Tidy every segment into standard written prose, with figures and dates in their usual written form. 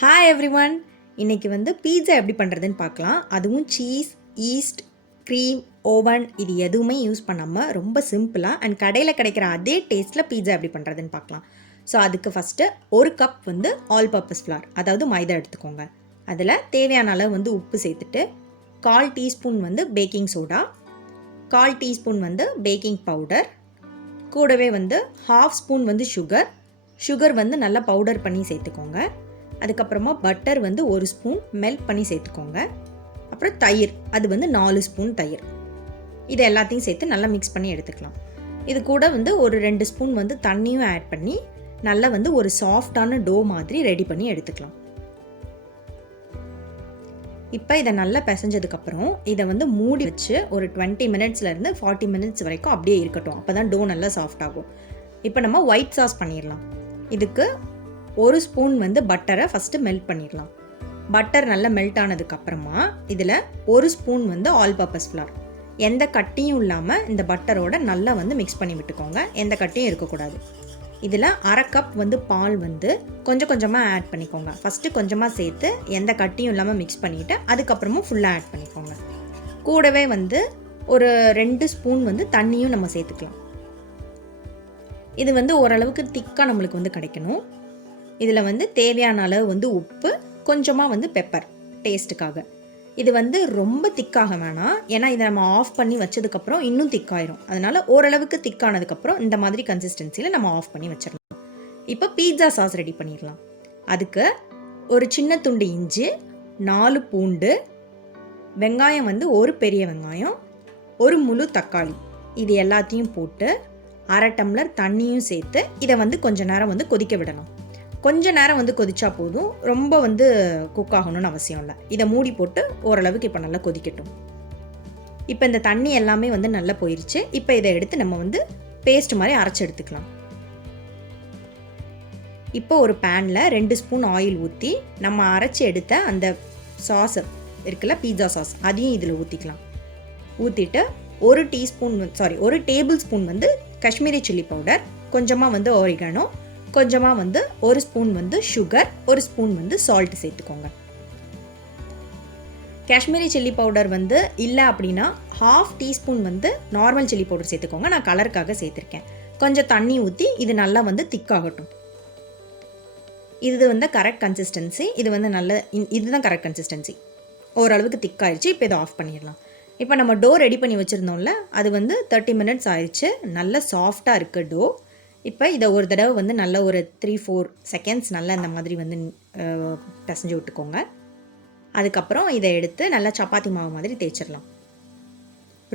Hi everyone. இன்றைக்கி pizza எப்படி பண்ணுறதுன்னு பார்க்கலாம். அதுவும் சீஸ், ஈஸ்ட், க்ரீம், ஓவன் இது எதுவுமே யூஸ் பண்ணாமல் ரொம்ப சிம்பிளாக அண்ட் கடையில் கிடைக்கிற அதே டேஸ்ட்டில் பீட்சா எப்படி பண்ணுறதுன்னு பார்க்கலாம். ஸோ அதுக்கு ஃபஸ்ட்டு ஒரு கப் ஆல் பர்பஸ் ஃப்ளார், அதாவது மைதா எடுத்துக்கோங்க. அதில் தேவையான அளவு உப்பு சேர்த்துட்டு 1/4 teaspoon baking soda, 1/4 teaspoon baking powder, கூடவே 1/2 ஸ்பூன் சுகர் நல்லா பவுடர் பண்ணி சேர்த்துக்கோங்க. அதுக்கப்புறமா பட்டர் 1 ஸ்பூன் மெல்ட் பண்ணி சேர்த்துக்கோங்க. அப்புறம் தயிர், அது 4 ஸ்பூன் தயிர். இது எல்லாத்தையும் சேர்த்து நல்லா மிக்ஸ் பண்ணி எடுத்துக்கலாம். இது கூட ஒரு 2 ஸ்பூன் தண்ணியும் ஆட் பண்ணி நல்லா ஒரு சாஃப்டான டோ மாதிரி ரெடி பண்ணி எடுத்துக்கலாம். இப்போ இதை நல்லா பிசைஞ்சதுக்கப்புறம் இதை மூடி வச்சு ஒரு 20 மினிட்ஸ்லேருந்து 40 மினிட்ஸ் வரைக்கும் அப்படியே இருக்கட்டும். அப்போ தான் டோ நல்லா சாஃப்ட் ஆகும். இப்போ நம்ம ஒயிட் சாஸ் பண்ணிடலாம். இதுக்கு 1 ஸ்பூன் பட்டரை ஃபஸ்ட்டு மெல்ட் பண்ணிடலாம். பட்டர் நல்லா மெல்ட் ஆனதுக்கப்புறமா இதில் 1 ஸ்பூன் ஆல் பர்பஸ் ஃப்ளார், எந்த கட்டியும் இல்லாமல் இந்த பட்டரோட நல்லா மிக்ஸ் பண்ணி விட்டுக்கோங்க. எந்த கட்டியும் இருக்கக்கூடாது. இதில் 1/2 கப் பால் கொஞ்சம் கொஞ்சமாக ஆட் பண்ணிக்கோங்க. ஃபஸ்ட்டு கொஞ்சமாக சேர்த்து எந்த கட்டியும் இல்லாமல் மிக்ஸ் பண்ணிவிட்டு அதுக்கப்புறமும் ஃபுல்லாக ஆட் பண்ணிக்கோங்க. கூடவே ஒரு 2 ஸ்பூன் தண்ணியும் நம்ம சேர்த்துக்கலாம். இது ஓரளவுக்கு திக்காக நம்மளுக்கு கிடைக்கணும். இதில் தேவையான அளவு உப்பு, கொஞ்சமாக பெப்பர் டேஸ்ட்டுக்காக. இது ரொம்ப திக்காக வேணாம், ஏன்னா இதை நம்ம ஆஃப் பண்ணி வச்சதுக்கப்புறம் இன்னும் திக்காயிரும். அதனால் ஓரளவுக்கு திக்கானதுக்கப்புறம் இந்த மாதிரி கன்சிஸ்டன்சியில் நம்ம ஆஃப் பண்ணி வச்சிடலாம். இப்போ பீட்சா சாஸ் ரெடி பண்ணிடலாம். அதுக்கு ஒரு சின்ன துண்டு இஞ்சி, 4 பூண்டு, வெங்காயம் ஒரு பெரிய வெங்காயம், ஒரு முழு தக்காளி, இது எல்லாத்தையும் போட்டு 1/2 டம்ளர் தண்ணியும் சேர்த்து இதை கொஞ்ச நேரம் கொதிக்க விடணும். கொஞ்ச நேரம் கொதிச்சா போதும், ரொம்ப குக் ஆகணும்னு அவசியம் இல்லை. இதை மூடி போட்டு ஓரளவுக்கு இப்போ நல்லா கொதிக்கட்டும். இப்போ இந்த தண்ணி எல்லாமே நல்லா போயிடுச்சு. இப்போ இதை எடுத்து நம்ம பேஸ்ட் மாதிரி அரைச்சி எடுத்துக்கலாம். இப்போ ஒரு பேனில் 2 ஸ்பூன் ஆயில் ஊற்றி நம்ம அரைச்சி எடுத்த அந்த சாஸ் இருக்குல்ல, பீட்சா சாஸ், அதையும் இதில் ஊற்றிக்கலாம். ஊற்றிட்டு 1 table spoon Kashmiri chilli powder, கொஞ்சமாக oregano, கொஞ்சமாக 1 ஸ்பூன் சுகர், 1 ஸ்பூன் சால்ட் சேர்த்துக்கோங்க. காஷ்மீரி சில்லி பவுடர் இல்லை அப்படின்னா 1/2 டீஸ்பூன் நார்மல் சில்லி பவுடர் சேர்த்துக்கோங்க. நான் கலருக்காக சேர்த்துருக்கேன். கொஞ்சம் தண்ணி ஊற்றி இது நல்லா திக்காகட்டும். இது கரெக்ட் கன்சிஸ்டன்சி. இது இதுதான் கரெக்ட் கன்சிஸ்டன்சி. ஓரளவுக்கு திக்காயிடுச்சு. இப்போ இதை ஆஃப் பண்ணிடலாம். இப்போ நம்ம டோ ரெடி பண்ணி வச்சுருந்தோம்ல, அது 30 மினிட்ஸ் ஆயிடுச்சு. நல்லா சாஃப்டாக இருக்குது டோ. இப்போ இதை ஒரு தடவை நல்லா ஒரு 3-4 செகண்ட்ஸ் நல்லா இந்த மாதிரி பிசைஞ்சு விட்டுக்கோங்க. அதுக்கப்புறம் இதை எடுத்து நல்லா சப்பாத்தி மாவு மாதிரி தேய்ச்சிடலாம்.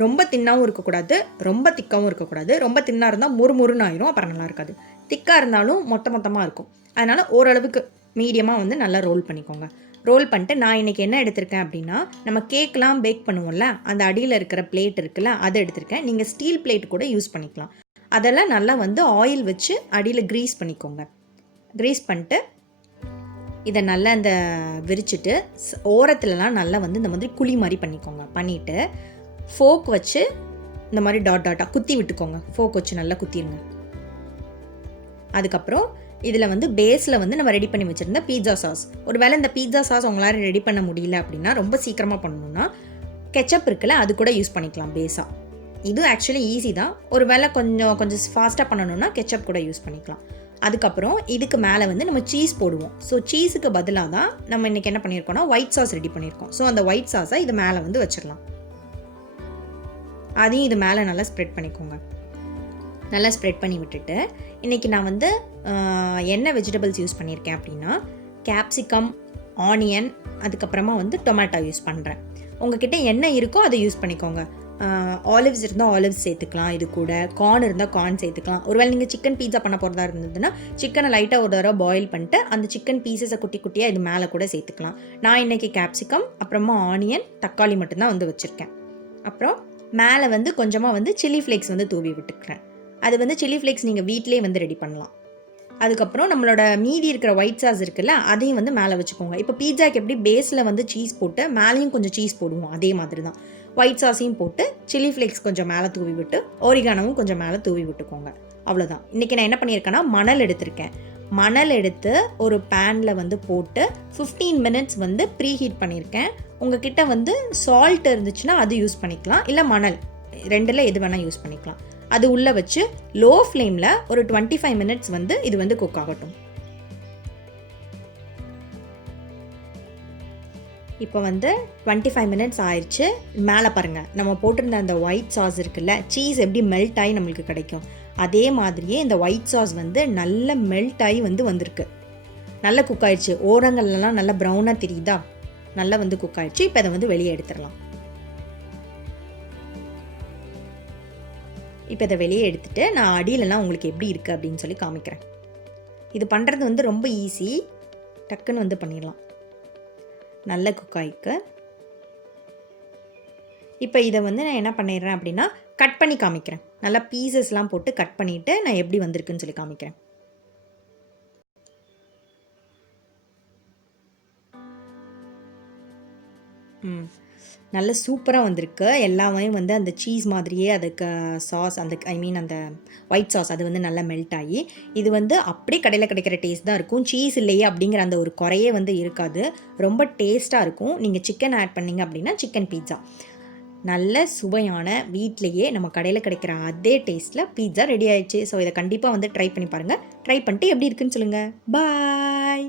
ரொம்ப தின்னாகவும் இருக்கக்கூடாது, ரொம்ப திக்காகவும் இருக்கக்கூடாது. ரொம்ப தின்னாக இருந்தால் முறுமுறுன்னு ஆயிரும், அப்புறம் நல்லா இருக்காது. திக்காக இருந்தாலும் மொத்தமாக இருக்கும். அதனால் ஓரளவுக்கு மீடியமாக நல்லா ரோல் பண்ணிக்கோங்க. ரோல் பண்ணிட்டு நான் இன்றைக்கி என்ன எடுத்திருக்கேன் அப்படின்னா, நம்ம கேக்லாம் பேக் பண்ணுவோம்ல, அந்த அடியில் இருக்கிற பிளேட் இருக்குல்ல, அதை எடுத்திருக்கேன். நீங்கள் ஸ்டீல் பிளேட் கூட யூஸ் பண்ணிக்கலாம். அதெல்லாம் நல்லா ஆயில் வச்சு அடியில் க்ரீஸ் பண்ணிக்கோங்க. க்ரீஸ் பண்ணிட்டு இதை நல்லா இந்த விரிச்சிட்டு ஓரத்துலலாம் நல்லா இந்த மாதிரி குழி மாதிரி பண்ணிக்கோங்க. பண்ணிவிட்டு ஃபோக் வச்சு இந்த மாதிரி டாட்டாக குத்தி விட்டுக்கோங்க. ஃபோக் வச்சு நல்லா குத்திடுங்க. அதுக்கப்புறம் இதில் பேஸில் நம்ம ரெடி பண்ணி வச்சுருந்த பீட்சா சாஸ், ஒரு வேளை இந்த பீட்சா சாஸ் உங்களால் ரெடி பண்ண முடியல அப்படின்னா, ரொம்ப சீக்கிரமாக பண்ணணுன்னா கெச்சப் இருக்குல்ல, அது கூட யூஸ் பண்ணிக்கலாம் பேஸாக. இது ஆக்சுவலி ஈஸி தான். ஒரு வேளை கொஞ்சம் ஃபாஸ்ட்டாக பண்ணணுன்னா கெச்சப் கூட யூஸ் பண்ணிக்கலாம். அதுக்கப்புறம் இதுக்கு மேலே நம்ம சீஸ் போடுவோம். ஸோ சீஸுக்கு பதிலாக தான் நம்ம இன்றைக்கி என்ன பண்ணியிருக்கோம்னா ஒயிட் சாஸ் ரெடி பண்ணியிருக்கோம். ஸோ அந்த ஒயிட் சாஸை இது மேலே வச்சிடலாம். அதையும் இது மேலே நல்லா ஸ்ப்ரெட் பண்ணிக்கோங்க. நல்லா ஸ்ப்ரெட் பண்ணி விட்டுட்டு இன்றைக்கி நான் என்ன வெஜிடபிள்ஸ் யூஸ் பண்ணியிருக்கேன் அப்படின்னா, கேப்சிகம், ஆனியன், அதுக்கப்புறமா டொமேட்டோ யூஸ் பண்ணுறேன். உங்ககிட்ட என்ன இருக்கோ அதை யூஸ் பண்ணிக்கோங்க. ஆலிவ்ஸ் இருந்தால் ஆலிவ்ஸ் சேர்த்துக்கலாம். இது கூட கார்ன் இருந்தால் கார்ன் சேர்த்துக்கலாம். ஒருவேளை நீங்கள் சிக்கன் பீட்சா பண்ண போகிறதா இருந்ததுன்னா சிக்கனை லைட்டாக ஒரு தடவை பாயில் பண்ணிட்டு அந்த சிக்கன் பீசஸை குட்டி குட்டியாக இது மேலே கூட சேர்த்துக்கலாம். நான் இன்றைக்கி கேப்சிகம், அப்புறமா ஆனியன், தக்காளி மட்டும்தான் வச்சுருக்கேன். அப்புறம் மேலே கொஞ்சமாக சில்லி ஃப்ளேக்ஸ் தூவி விட்டுக்கிறேன். அது சில்லி ஃப்ளேக்ஸ் நீங்கள் வீட்டிலே ரெடி பண்ணலாம். அதுக்கப்புறம் நம்மளோட மீதி இருக்கிற ஒயிட் சாஸ் இருக்குல்ல, அதையும் மேலே வச்சுக்கோங்க. இப்போ பீட்சாக்கு எப்படி பேஸில் சீஸ் போட்டு மேலேயும் கொஞ்சம் சீஸ் போடுவோம், அதே மாதிரி தான் ஒயிட் சாஸையும் போட்டு சில்லி ஃப்ளேக்ஸ் கொஞ்சம் மேலே தூவி விட்டு oreganoவும் கொஞ்சம் மேலே தூவி விட்டுக்கோங்க. அவ்வளோதான். இன்றைக்கி நான் என்ன பண்ணியிருக்கேன்னா மணல் எடுத்திருக்கேன். மணல் எடுத்து ஒரு பேனில் வந்து போட்டு 15 மினிட்ஸ் வந்து ப்ரீ ஹீட் பண்ணியிருக்கேன். உங்ககிட்ட வந்து சால்ட் இருந்துச்சுன்னா அது யூஸ் பண்ணிக்கலாம், இல்லை மணல், ரெண்டில் எது வேணால் யூஸ் பண்ணிக்கலாம். அது உள்ளே வச்சு லோ ஃப்ளேமில் ஒரு 25 மினிட்ஸ் வந்து இது வந்து குக் ஆகட்டும். இப்போ வந்து 25 மினிட்ஸ் ஆயிடுச்சு. மேலே பாருங்கள், நம்ம போட்டிருந்த அந்த ஒயிட் சாஸ் இருக்குல்ல, சீஸ் எப்படி மெல்ட் ஆகி நம்மளுக்கு கிடைக்கும், அதே மாதிரியே இந்த ஒயிட் சாஸ் வந்து நல்ல மெல்ட் ஆகி வந்து வந்திருக்கு. நல்லா குக் ஆயிடுச்சு. ஓரங்கள்லாம் நல்லா ப்ரௌனாக தெரியுதா, நல்லா வந்து குக் ஆயிடுச்சு. இப்போ அதை வந்து வெளியே எடுத்துடலாம். இப்போ இதை வெளியே எடுத்துகிட்டு நான் அடியிலலாம் உங்களுக்கு எப்படி இருக்குது அப்படின்னு சொல்லி காமிக்கிறேன். இது பண்ணுறது வந்து ரொம்ப ஈஸி, டக்குன்னு வந்து பண்ணிடலாம். நல்ல குக் ஆகிருக்கு. இப்போ இதை வந்து நான் என்ன பண்ணிடுறேன் அப்படின்னா கட் பண்ணி காமிக்கிறேன். நல்லா பீசஸ்லாம் போட்டு கட் பண்ணிவிட்டு நான் எப்படி வந்திருக்குன்னு சொல்லி காமிக்கிறேன். நல்ல சூப்பராக வந்திருக்கு. எல்லாமே வந்து அந்த சீஸ் மாதிரியே அதுக்கு சாஸ், அந்த அந்த ஒயிட் சாஸ் அது வந்து நல்லா மெல்ட் ஆகி, இது வந்து அப்படியே கடையில் கிடைக்கிற டேஸ்ட் தான் இருக்கும். சீஸ் இல்லையே அப்படிங்கிற அந்த ஒரு குறையே வந்து இருக்காது. ரொம்ப டேஸ்ட்டாக இருக்கும். நீங்கள் சிக்கன் ஆட் பண்ணிங்க அப்படின்னா சிக்கன் பீட்சா. நல்ல சுவையான வீட்லேயே நம்ம கடையில் கிடைக்கிற அதே டேஸ்ட்டில் பீட்சா ரெடி ஆயிடுச்சு. ஸோ இதை கண்டிப்பாக வந்து ட்ரை பண்ணி பாருங்கள். ட்ரை பண்ணிட்டு எப்படி இருக்குன்னு சொல்லுங்கள். பாய்.